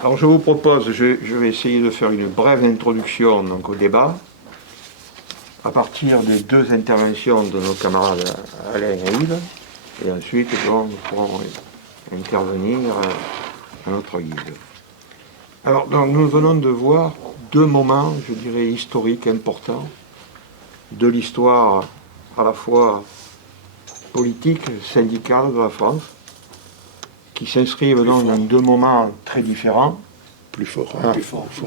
Alors je vous propose, je vais essayer de faire une brève introduction donc, au débat, à partir des deux interventions de nos camarades Alain et Yves, et ensuite nous pourrons intervenir à notre guide. Alors donc, nous venons de voir deux moments, je dirais, historiques importants de l'histoire à la fois politique, syndicale de la France, qui s'inscrivent donc dans deux moments très différents. Plus fort.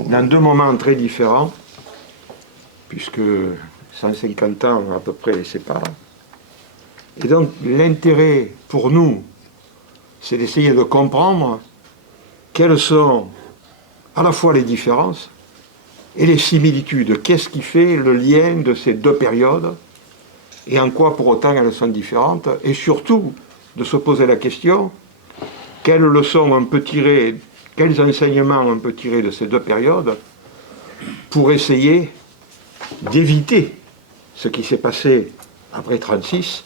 Dans deux moments très différents, puisque 150 ans à peu près les séparent. Et donc l'intérêt pour nous, c'est d'essayer de comprendre quelles sont à la fois les différences et les similitudes. Qu'est-ce qui fait le lien de ces deux périodes et en quoi pour autant elles sont différentes, et surtout de se poser la question quelles leçons on peut tirer, quels enseignements on peut tirer de ces deux périodes pour essayer d'éviter ce qui s'est passé après 1936,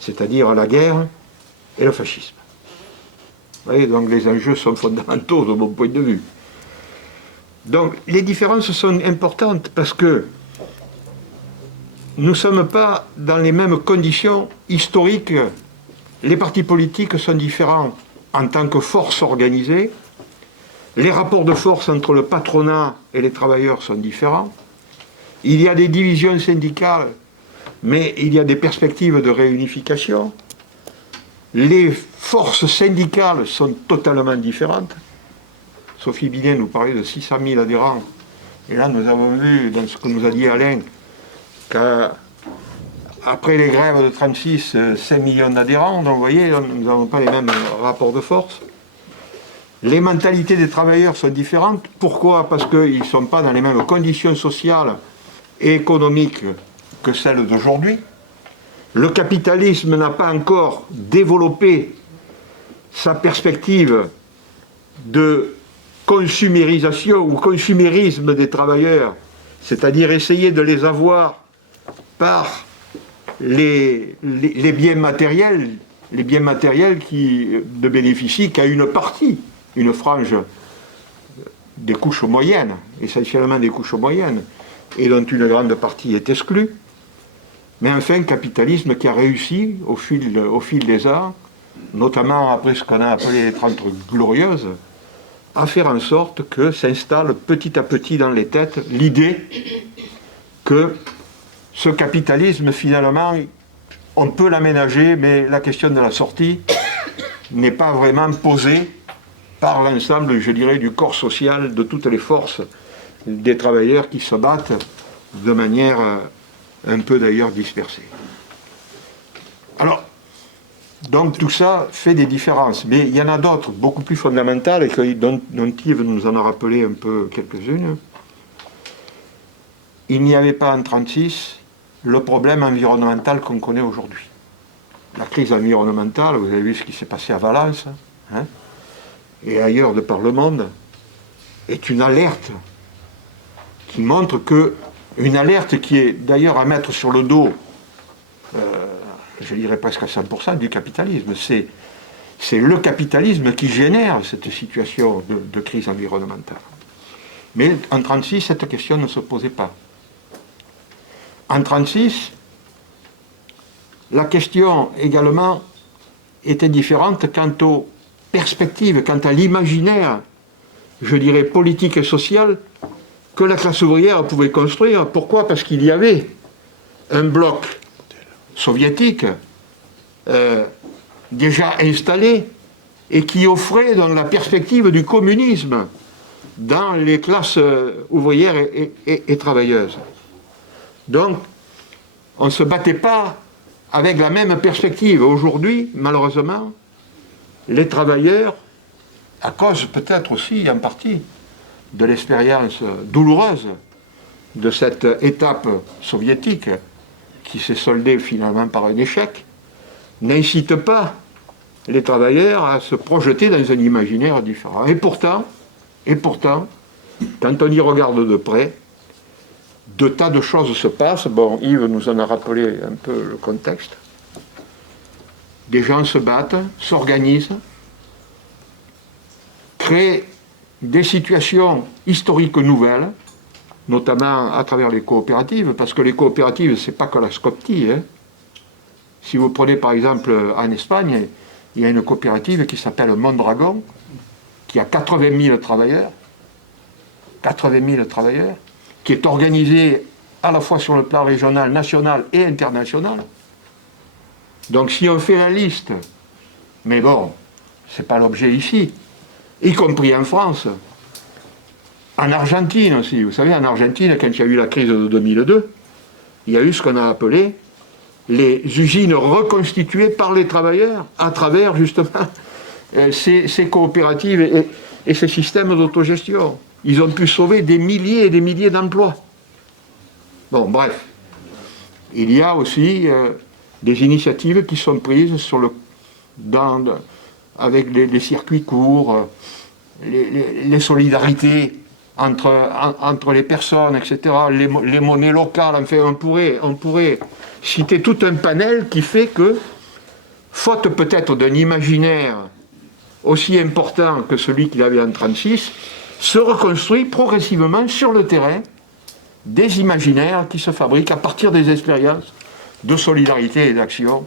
c'est-à-dire la guerre et le fascisme. Vous voyez, donc les enjeux sont fondamentaux de mon point de vue. Donc les différences sont importantes parce que nous ne sommes pas dans les mêmes conditions historiques. Les partis politiques sont différents en tant que force organisée. Les rapports de force entre le patronat et les travailleurs sont différents. Il y a des divisions syndicales, mais il y a des perspectives de réunification. Les forces syndicales sont totalement différentes. Sophie Binet nous parlait de 600 000 adhérents. Et là, nous avons vu, dans ce que nous a dit Alain, qu'après les grèves de 1936, 5 millions d'adhérents. Donc vous voyez, nous n'avons pas les mêmes rapports de force. Les mentalités des travailleurs sont différentes. Pourquoi? Parce qu'ils ne sont pas dans les mêmes conditions sociales et économiques que celles d'aujourd'hui. Le capitalisme n'a pas encore développé sa perspective de consumérisation ou consumérisme des travailleurs, c'est-à-dire essayer de les avoir par les biens matériels qui ne bénéficient qu'à une partie, une frange des couches moyennes, essentiellement des couches moyennes, et dont une grande partie est exclue. Mais enfin, capitalisme qui a réussi au fil des ans, notamment après ce qu'on a appelé les 30 glorieuses, à faire en sorte que s'installe petit à petit dans les têtes l'idée que ce capitalisme, finalement, on peut l'aménager, mais la question de la sortie n'est pas vraiment posée par l'ensemble, je dirais, du corps social, de toutes les forces des travailleurs qui se battent de manière un peu d'ailleurs dispersée. Alors, donc tout ça fait des différences, mais il y en a d'autres beaucoup plus fondamentales et dont Yves nous en a rappelé un peu quelques-unes. Il n'y avait pas en 1936 le problème environnemental qu'on connaît aujourd'hui. La crise environnementale, vous avez vu ce qui s'est passé à Valence, hein, et ailleurs de par le monde, est une alerte qui montre que, une alerte qui est d'ailleurs à mettre sur le dos, je dirais presque à 100% du capitalisme. C'est le capitalisme qui génère cette situation de crise environnementale. Mais en 1936, cette question ne se posait pas. En 1936, la question également était différente quant aux perspectives, quant à l'imaginaire, je dirais politique et social, que la classe ouvrière pouvait construire. Pourquoi? Parce qu'il y avait un bloc soviétique déjà installé et qui offrait dans la perspective du communisme dans les classes ouvrières et travailleuses. Donc, on ne se battait pas avec la même perspective. Aujourd'hui, malheureusement, les travailleurs, à cause peut-être aussi en partie de l'expérience douloureuse de cette étape soviétique qui s'est soldée finalement par un échec, n'incitent pas les travailleurs à se projeter dans un imaginaire différent. Et pourtant, quand on y regarde de près, de tas de choses se passent. Bon, Yves nous en a rappelé un peu le contexte. Des gens se battent, s'organisent, créent des situations historiques nouvelles, notamment à travers les coopératives, parce que les coopératives, c'est pas que la Scopti. Hein. Si vous prenez par exemple en Espagne, il y a une coopérative qui s'appelle Mondragon, qui a 80 000 travailleurs, 80 000 travailleurs, qui est organisée à la fois sur le plan régional, national et international. Donc si on fait la liste, mais bon, c'est pas l'objet ici, y compris en France, en Argentine aussi. Vous savez, en Argentine, quand il y a eu la crise de 2002, il y a eu ce qu'on a appelé les usines reconstituées par les travailleurs à travers justement ces coopératives et ces systèmes d'autogestion. Ils ont pu sauver des milliers et des milliers d'emplois. Bon, bref. Il y a aussi des initiatives qui sont prises avec les circuits courts, les solidarités entre les personnes, etc., les monnaies locales. Enfin, on pourrait citer tout un panel qui fait que, faute peut-être d'un imaginaire aussi important que celui qu'il avait en 1936, se reconstruit progressivement sur le terrain des imaginaires qui se fabriquent à partir des expériences de solidarité et d'action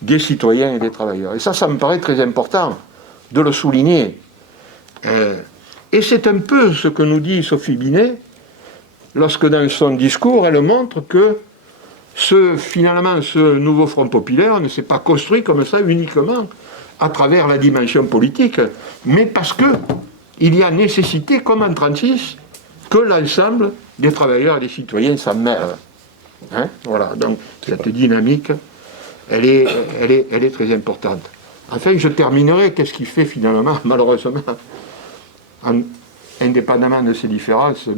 des citoyens et des travailleurs. Et ça me paraît très important de le souligner. Et c'est un peu ce que nous dit Sophie Binet, lorsque dans son discours, elle montre que finalement, ce nouveau Front populaire ne s'est pas construit comme ça uniquement à travers la dimension politique, mais parce qu'il y a nécessité, comme en 1936, que l'ensemble des travailleurs et des citoyens s'en mêlent. Hein, voilà, donc cette dynamique, elle est très importante. Enfin, je terminerai, qu'est-ce qui fait finalement, malheureusement, indépendamment de ces différences,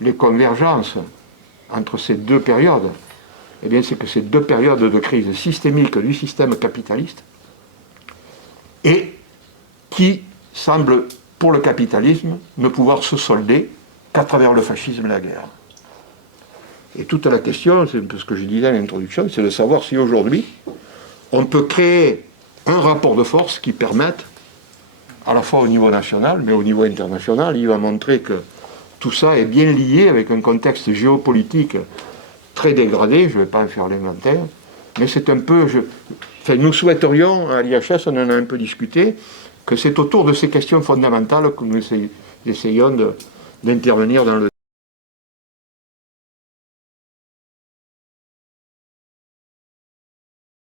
les convergences entre ces deux périodes, eh bien, c'est que ces deux périodes de crise systémique du système capitaliste et qui semblent, pour le capitalisme, ne pouvoir se solder qu'à travers le fascisme et la guerre. Et toute la question, c'est un peu ce que je disais à l'introduction, c'est de savoir si aujourd'hui, on peut créer un rapport de force qui permette, à la fois au niveau national, mais au niveau international, il va montrer que tout ça est bien lié avec un contexte géopolitique très dégradé, je ne vais pas en faire l'inventaire, mais c'est un peu... nous souhaiterions, à l'IHS, on en a un peu discuté, que c'est autour de ces questions fondamentales que nous essayons d'intervenir dans le